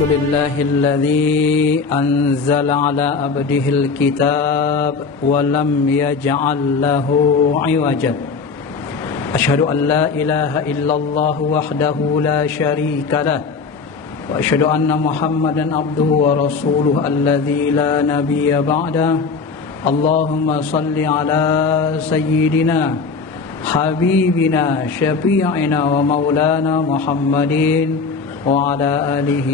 الحمد لله الذي أنزل على عبده الكتاب ولم يجعل له عوجا أشهد أن لا إله إلا الله وحده لا شريك له وأشهد أن محمدا عبده ورسوله الذي لا نبي بعده اللهم صل على سيدنا حبيبنا شفيعنا ومولانا محمد وعلى آله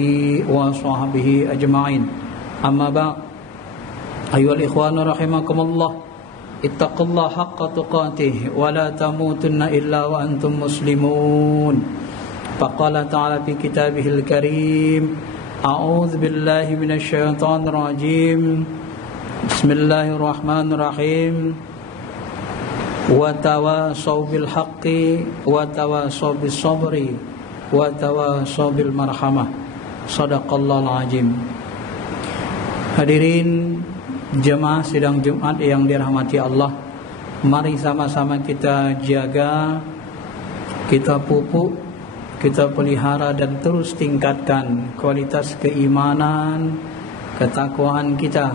وصحبه أجمعين أما بعد أيها الإخوان رحمكم الله اتقوا الله حق تقاته ولا تموتن إلا وأنتم مسلمون فقال تعالى في كتابه الكريم أعوذ بالله من الشيطان الرجيم بسم الله الرحمن الرحيم وتواصوا بالحق وتواصوا بالصبر وتواصوا بالمرحمة Shadaqallahul azim. Hadirin jemaah sidang Jumat yang dirahmati Allah, mari sama-sama kita jaga, kita pupuk, kita pelihara dan terus tingkatkan kualitas keimanan, ketakwaan kita.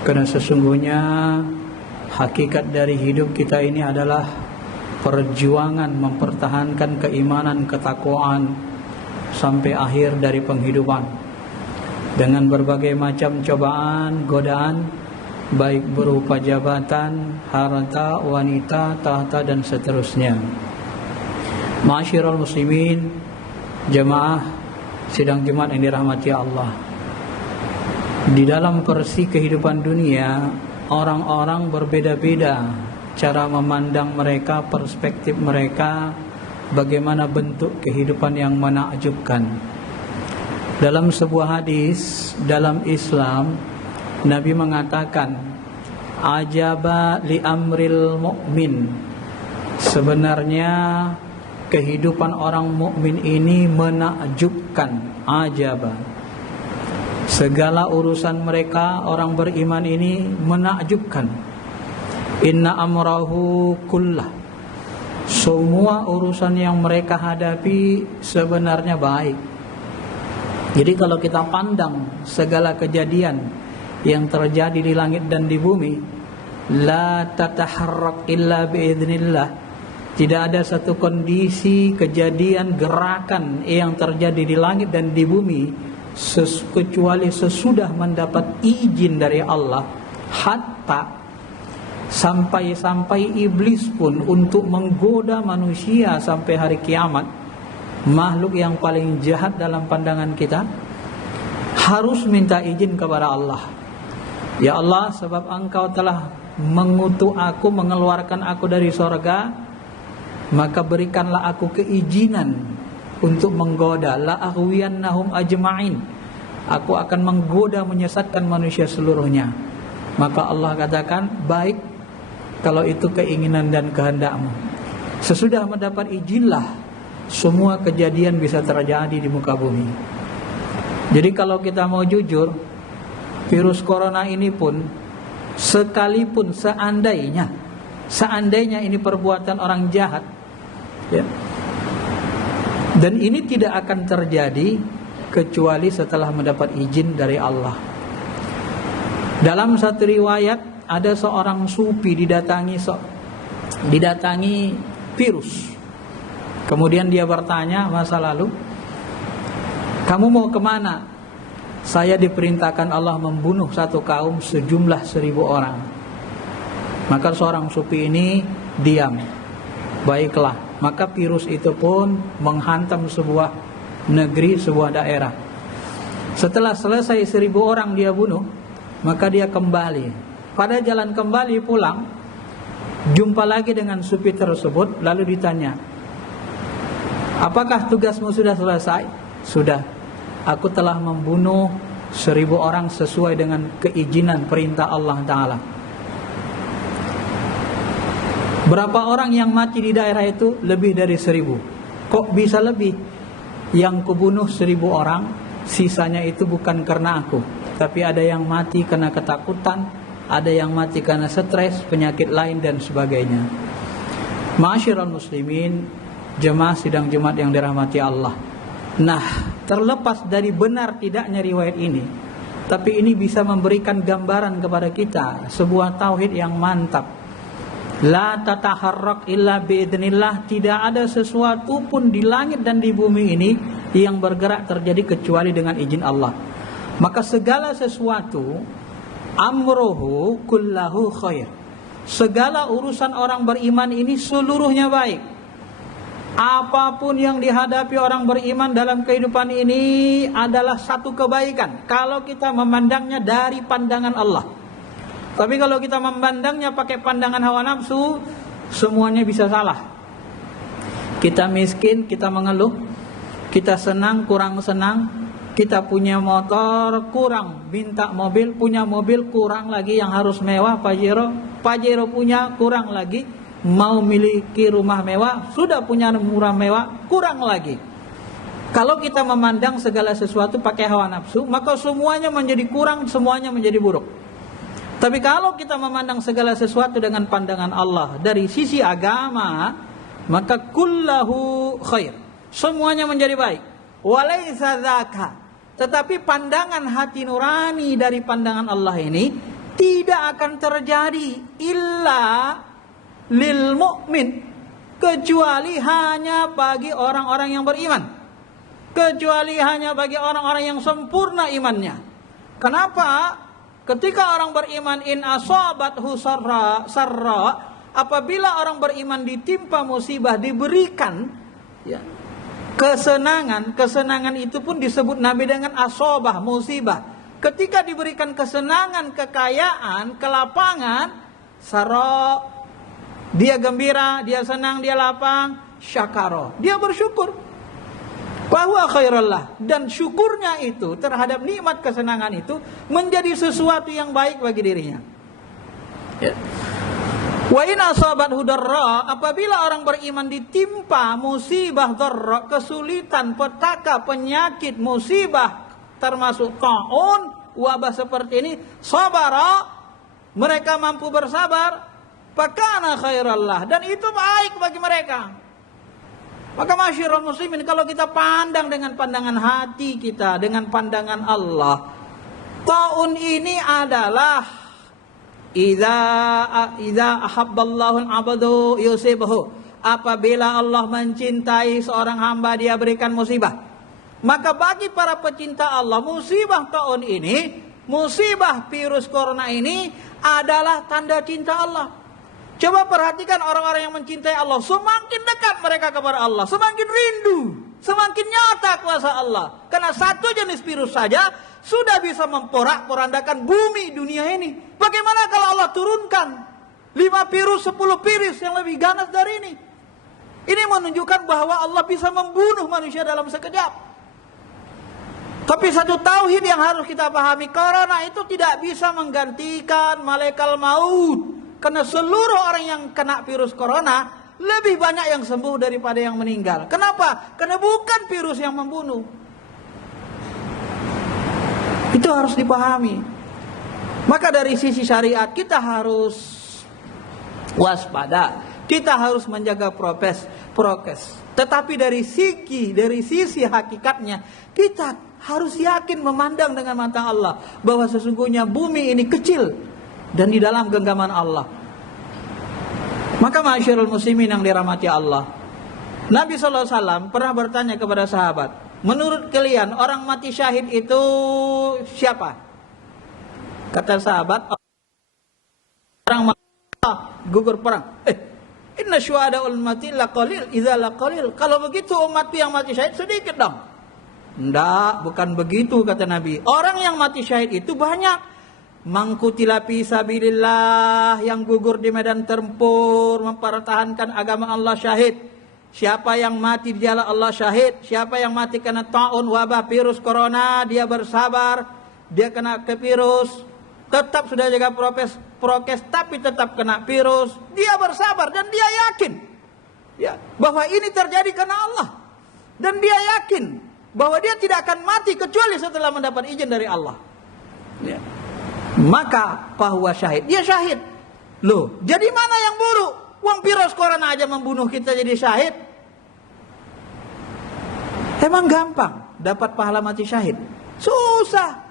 Karena sesungguhnya hakikat dari hidup kita ini adalah perjuangan mempertahankan keimanan, ketakwaan sampai akhir dari penghidupan dengan berbagai macam cobaan, godaan, baik berupa jabatan, harta, wanita, tahta dan seterusnya. Ma'asyiral muslimin, jemaah sidang Jumat yang dirahmati Allah. Di dalam versi kehidupan dunia, orang-orang berbeda-beda cara memandang mereka, perspektif mereka, bagaimana bentuk kehidupan yang menakjubkan. Dalam sebuah hadis dalam Islam, Nabi mengatakan, ajaba li amril mu'min. Sebenarnya kehidupan orang mukmin ini menakjubkan, ajaba. Segala urusan mereka orang beriman ini menakjubkan. Inna amrahu kullah. Semua urusan yang mereka hadapi sebenarnya baik. Jadi kalau kita pandang segala kejadian yang terjadi di langit dan di bumi, la tataharrak illa biiznillah. Tidak ada satu kondisi, kejadian, gerakan yang terjadi di langit dan di bumi kecuali sesudah mendapat izin dari Allah. Hatta sampai iblis pun untuk menggoda manusia sampai hari kiamat, makhluk yang paling jahat dalam pandangan kita, harus minta izin kepada Allah. Ya Allah, sebab Engkau telah mengutuk aku, mengeluarkan aku dari sorga, maka berikanlah aku keizinan untuk menggoda. La aghwiyannahum ajma'in. Aku akan menggoda, menyesatkan manusia seluruhnya. Maka Allah katakan, baik kalau itu keinginan dan kehendakmu. Sesudah mendapat izinlah semua kejadian bisa terjadi di muka bumi. Jadi kalau kita mau jujur, virus corona ini pun sekalipun seandainya ini perbuatan orang jahat, ya, dan ini tidak akan terjadi kecuali setelah mendapat izin dari Allah. Dalam satu riwayat, ada seorang sufi didatangi virus. Kemudian dia bertanya masa lalu, kamu mau kemana? Saya diperintahkan Allah membunuh satu kaum sejumlah 1000 orang. Maka seorang sufi ini diam. Baiklah, maka virus itu pun menghantam sebuah negeri, sebuah daerah. Setelah selesai 1000 orang dia bunuh, maka dia kembali. Pada jalan kembali pulang, jumpa lagi dengan sufi tersebut, lalu ditanya, apakah tugasmu sudah selesai? Sudah. Aku telah membunuh 1000 orang sesuai dengan keizinan perintah Allah Ta'ala. Berapa orang yang mati di daerah itu? Lebih dari 1000. Kok bisa lebih? Yang kubunuh 1000 orang, sisanya itu bukan karena aku, tapi ada yang mati karena ketakutan, ada yang mati karena stres, penyakit lain dan sebagainya. Ma'asyiral muslimin, jemaah sidang Jumat yang dirahmati Allah. Nah, terlepas dari benar tidaknya riwayat ini, tapi ini bisa memberikan gambaran kepada kita sebuah tauhid yang mantap. La tataharrak illa biidznillah, tidak ada sesuatu pun di langit dan di bumi ini yang bergerak terjadi kecuali dengan izin Allah. Maka segala sesuatu amruhu kullahu khair. Segala urusan orang beriman ini seluruhnya baik. Apapun yang dihadapi orang beriman dalam kehidupan ini adalah satu kebaikan kalau kita memandangnya dari pandangan Allah. Tapi kalau kita memandangnya pakai pandangan hawa nafsu, semuanya bisa salah. Kita miskin, kita mengeluh. Kita senang, kurang senang. Kita punya motor, kurang minta mobil. Punya mobil, kurang lagi yang harus mewah, Pajero. Pajero punya, kurang lagi. Mau miliki rumah mewah, sudah punya murah mewah, kurang lagi. Kalau kita memandang segala sesuatu pakai hawa nafsu, maka semuanya menjadi kurang, semuanya menjadi buruk. Tapi kalau kita memandang segala sesuatu dengan pandangan Allah dari sisi agama, maka kullahu khair. Semuanya menjadi baik. Walaysa dzaka. Tetapi pandangan hati nurani dari pandangan Allah ini tidak akan terjadi illa lil mu'min, kecuali hanya bagi orang-orang yang beriman. Kecuali hanya bagi orang-orang yang sempurna imannya. Kenapa? Ketika orang beriman in asabathu sarra, apabila orang beriman ditimpa musibah, diberikan ya, kesenangan itu pun disebut Nabi dengan asabah, musibah. Ketika diberikan kesenangan, kekayaan, kelapangan, sarra, dia gembira, dia senang, dia lapang, syakara, dia bersyukur. Bahwa khairallah, dan syukurnya itu terhadap nikmat kesenangan itu menjadi sesuatu yang baik bagi dirinya. Ya. Wa in asabathu darra, apabila orang beriman ditimpa musibah darra, kesulitan, petaka, penyakit, musibah termasuk taun, wabah seperti ini, sabara, mereka mampu bersabar, fakana khairallah, dan itu baik bagi mereka. Maka masyarakat muslimin, kalau kita pandang dengan pandangan hati kita, dengan pandangan Allah, taun ini adalah idza ahabballahu al-'abdu yusibahu. Apabila Allah mencintai seorang hamba, dia berikan musibah. Maka bagi para pecinta Allah, musibah taun ini, musibah virus corona ini adalah tanda cinta Allah. Coba perhatikan orang-orang yang mencintai Allah, semakin dekat mereka kepada Allah, semakin rindu, semakin nyata kuasa Allah. Karena satu jenis virus saja sudah bisa memporak-porandakan bumi dunia ini. Bagaimana kalau Allah turunkan 5 virus, 10 virus yang lebih ganas dari ini? Ini menunjukkan bahwa Allah bisa membunuh manusia dalam sekejap. Tapi satu tauhid yang harus kita pahami, corona itu tidak bisa menggantikan malaikat maut. Karena seluruh orang yang kena virus corona lebih banyak yang sembuh daripada yang meninggal. Kenapa? Karena bukan virus yang membunuh. Itu harus dipahami. Maka dari sisi syariat kita harus waspada. Kita harus menjaga prokes. Tetapi dari sisi hakikatnya kita harus yakin memandang dengan mata Allah bahwa sesungguhnya bumi ini kecil dan di dalam genggaman Allah. Maka masyarul muslimin yang dirahmati Allah, Nabi SAW pernah bertanya kepada sahabat, menurut kalian orang mati syahid itu siapa? Kata sahabat, orang mati gugur perang. Inna syuhada'ul mati laqalil idza laqalil. Kalau begitu umatku yang mati syahid sedikit dong. Enggak, bukan begitu kata Nabi. Orang yang mati syahid itu banyak. Mangkutila fi sabilillah, yang gugur di medan tempur mempertahankan agama Allah syahid. Siapa yang mati di jalan Allah syahid. Siapa yang mati kena taun, wabah, virus corona, dia bersabar, dia kena ke virus, tetap sudah jaga prokes tapi tetap kena virus, dia bersabar dan dia yakin ya bahwa ini terjadi karena Allah, dan dia yakin bahwa dia tidak akan mati kecuali setelah mendapat izin dari Allah ya. Maka bahwa syahid, dia syahid. Loh, jadi mana yang buruk? Wong virus corona aja membunuh kita jadi syahid. Emang gampang dapat pahala mati syahid? Susah.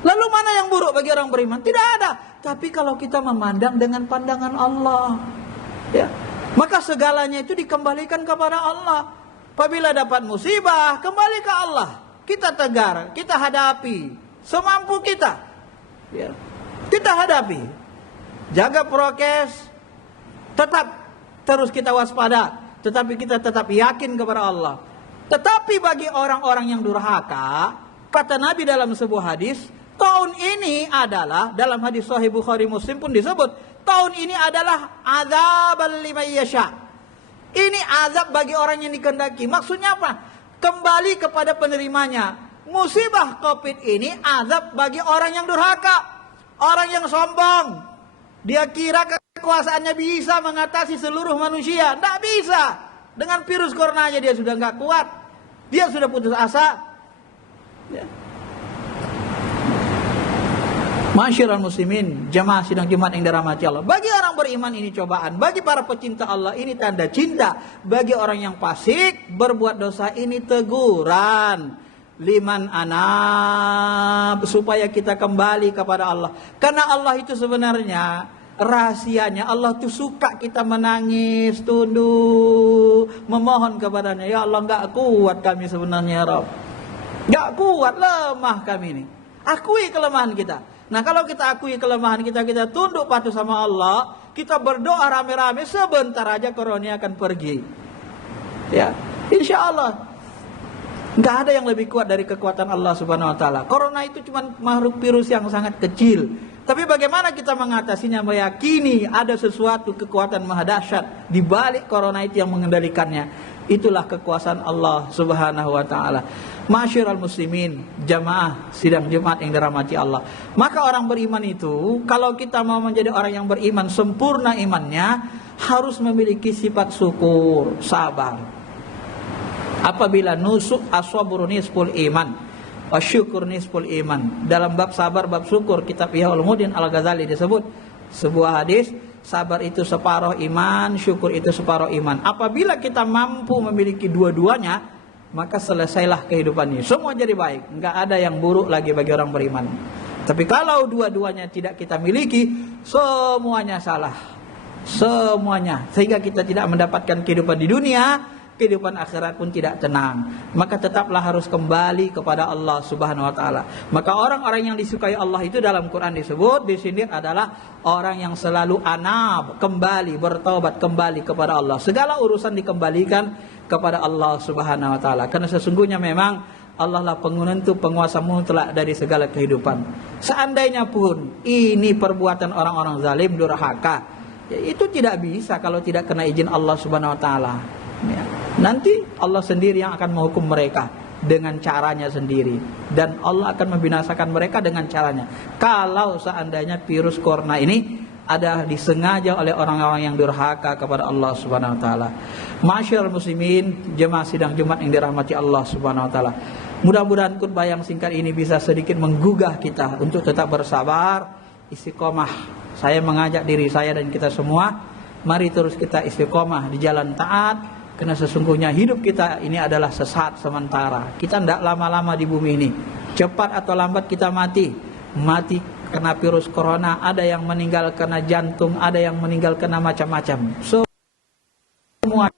Lalu mana yang buruk bagi orang beriman? Tidak ada. Tapi kalau kita memandang dengan pandangan Allah, ya, maka segalanya itu dikembalikan kepada Allah. Apabila dapat musibah, kembali ke Allah. Kita tegar, kita hadapi semampu kita. Ya. Kita hadapi. Jaga prokes, tetap terus kita waspada, tetapi kita tetap yakin kepada Allah. Tetapi bagi orang-orang yang durhaka, kata Nabi dalam sebuah hadis, tahun ini adalah, dalam hadis Sahih Bukhari Muslim pun disebut, tahun ini adalah azab liman yasha. Ini azab bagi orang yang dikehendaki. Maksudnya apa? Kembali kepada penerimanya. Musibah Covid ini azab bagi orang yang durhaka, orang yang sombong. Dia kira kekuasaannya bisa mengatasi seluruh manusia. Tidak bisa. Dengan virus corona aja dia sudah nggak kuat. Dia sudah putus asa. Ya. Masyiral muslimin, jamaah sidang Jumat yang dirahmati Allah. Bagi orang beriman ini cobaan. Bagi para pecinta Allah ini tanda cinta. Bagi orang yang fasik berbuat dosa ini teguran. Liman anab, supaya kita kembali kepada Allah. Karena Allah itu sebenarnya rahasianya, Allah tuh suka kita menangis, tunduk, memohon kepadanya. Ya Allah, enggak kuat kami sebenarnya ya Rabb. Enggak kuat, lemah kami ini. Akui kelemahan kita. Nah, kalau kita akui kelemahan kita, kita tunduk patuh sama Allah, kita berdoa rame-rame, sebentar aja corona akan pergi. Ya, insya Allah. Nggak ada yang lebih kuat dari kekuatan Allah Subhanahu Wa Taala. Corona itu cuma makhluk virus yang sangat kecil. Tapi bagaimana kita mengatasinya, meyakini ada sesuatu kekuatan maha dahsyat di balik corona itu yang mengendalikannya. Itulah kekuasaan Allah Subhanahu Wa Taala. Masyiral muslimin, jamaah sidang Jumat yang dirahmati Allah. Maka orang beriman itu, kalau kita mau menjadi orang yang beriman sempurna imannya, harus memiliki sifat syukur, sabar. Apabila nusuk aswabur nisful iman, wasyukur nisful iman. Dalam bab sabar, bab syukur, kitab Ihya Ulumuddin Al-Ghazali disebut sebuah hadis, sabar itu separuh iman, syukur itu separuh iman. Apabila kita mampu memiliki dua-duanya, maka selesailah kehidupan ini. Semua jadi baik, enggak ada yang buruk lagi bagi orang beriman. Tapi kalau dua-duanya tidak kita miliki, semuanya salah. Semuanya. Sehingga kita tidak mendapatkan kehidupan di dunia, kehidupan akhirat pun tidak tenang. Maka tetaplah harus kembali kepada Allah Subhanahu Wa Taala. Maka orang-orang yang disukai Allah itu dalam Quran disebut, disindir adalah orang yang selalu anab, kembali, bertaubat, kembali kepada Allah. Segala urusan dikembalikan kepada Allah Subhanahu Wa Taala. Karena sesungguhnya memang Allah lah penentu, penguasa mutlak dari segala kehidupan. Seandainya pun ini perbuatan orang-orang zalim, durhaka, ya itu tidak bisa kalau tidak kena izin Allah Subhanahu Wa Taala. Ya. Nanti Allah sendiri yang akan menghukum mereka dengan caranya sendiri, dan Allah akan membinasakan mereka dengan caranya. Kalau seandainya virus corona ini ada disengaja oleh orang-orang yang durhaka kepada Allah Subhanahu Wa Taala. Masyiral muslimin, jemaah sidang Jumat yang dirahmati Allah Subhanahu Wa Taala. Mudah-mudahan khutbah yang singkat ini bisa sedikit menggugah kita untuk tetap bersabar, istiqomah. Saya mengajak diri saya dan kita semua, mari terus kita istiqomah di jalan taat. Karena sesungguhnya hidup kita ini adalah sesaat sementara. Kita tidak lama-lama di bumi ini. Cepat atau lambat kita mati. Mati karena virus corona. Ada yang meninggal karena jantung. Ada yang meninggal karena macam-macam. Semua.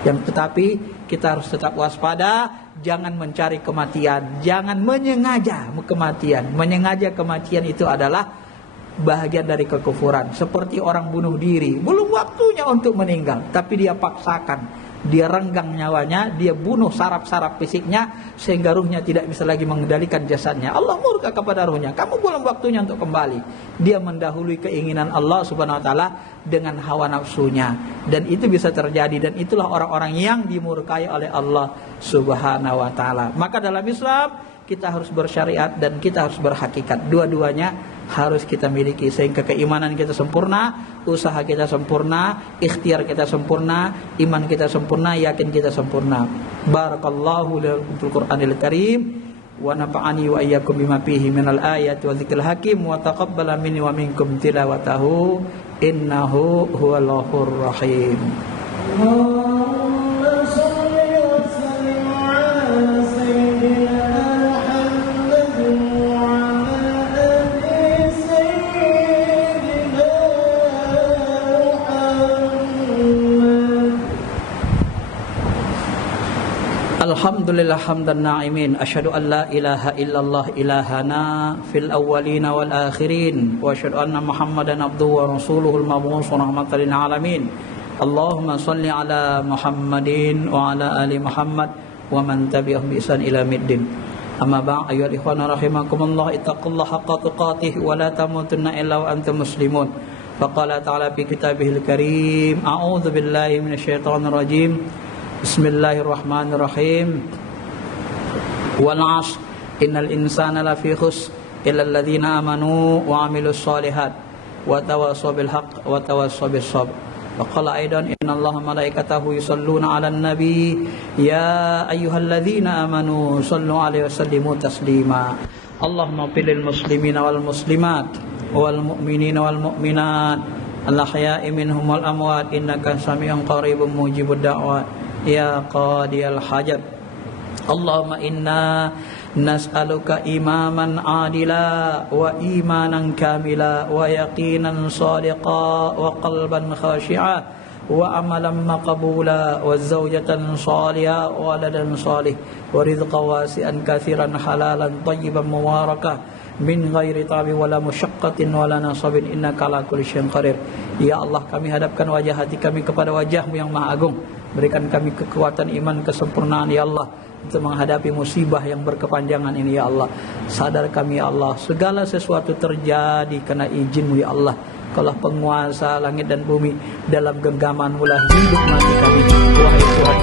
Tetapi kita harus tetap waspada. Jangan mencari kematian. Jangan menyengaja kematian. Menyengaja kematian itu adalah bahagian dari kekufuran. Seperti orang bunuh diri, belum waktunya untuk meninggal, tapi dia paksakan, dia renggang nyawanya, dia bunuh saraf-saraf fisiknya sehingga ruhnya tidak bisa lagi mengendalikan jasadnya. Allah murka kepada ruhnya. Kamu belum waktunya untuk kembali. Dia mendahului keinginan Allah Subhanahu Wa Taala dengan hawa nafsunya, dan itu bisa terjadi, dan itulah orang-orang yang dimurkai oleh Allah Subhanahu Wa Taala. Maka dalam Islam kita harus bersyariat dan kita harus berhakikat. Dua-duanya harus kita miliki sehingga keimanan kita sempurna, usaha kita sempurna, ikhtiar kita sempurna, iman kita sempurna, yakin kita sempurna. Barakallahu lakum fil Qur'anil Karim wa nafa'ani wa iyyakum bima fihi minal ayati wa dzikril hakim wa taqabbala minni wa minkum tilawatahu innahu huwal ghafurur rahim. Alhamdulillah hamdan na'imin. Asyhadu an la ilaha illallah ilahana fil awwalin wal akhirin. Wa asyhadu anna Muhammadan abduhu wa rasuluhul mab'uts rahmatan lil alamin. Allahumma shalli ala Muhammadin wa ala ali Muhammad wa man tabi'ahum bi ihsan ila middin. Amma ba'd, ayyuhal ikhwana rahimakumullah, ittaqullaha haqqa tuqatih wa la tamutunna illa wa antum muslimun. Faqala ta'ala fi kitabihil karim, a'udzu billahi minasyaitonir rajim. Bismillahirrahmanirrahim. Wal 'ashr innal insana lafi khusr illa alladziina amanu wa 'amilus shalihat wa tawassaw bil haqq wa tawassaw bis sabr. Wa qala aidan innallaha malaikatahu yusholluna 'alan nabi ya ayyuhalladzina amanu shallu 'alaihi wa sallimu taslima. Allahumma ighfir lil muslimina wal muslimat wal mu'minina wal mu'minat al ahya'i minhum wal amwat innaka sami'un qaribun mujibud da'wat ya qadiyal hajat. Allahumma inna nas'aluka imaman adila wa imanan kamila wa yaqinan sadiqa wa qalban khashi'a wa amalan maqbula wa zawjatan salihah wa waladan salih wa rizqan wasi'an katsiran halalan tayyiban mubarakah min ghairi tabi wala musyaqqatin wala nasabin innaka ala kulli syai'in qadir. Ya Allah, kami hadapkan wajah hati kami kepada wajah-Mu yang Maha Agung. Berikan kami kekuatan iman, kesempurnaan ya Allah untuk menghadapi musibah yang berkepanjangan ini ya Allah. Sadar kami ya Allah, segala sesuatu terjadi karena izin-Mu ya Allah. Kaulah penguasa langit dan bumi, dalam genggaman-Mu lah hidup mati kami. Wahai Tuhan,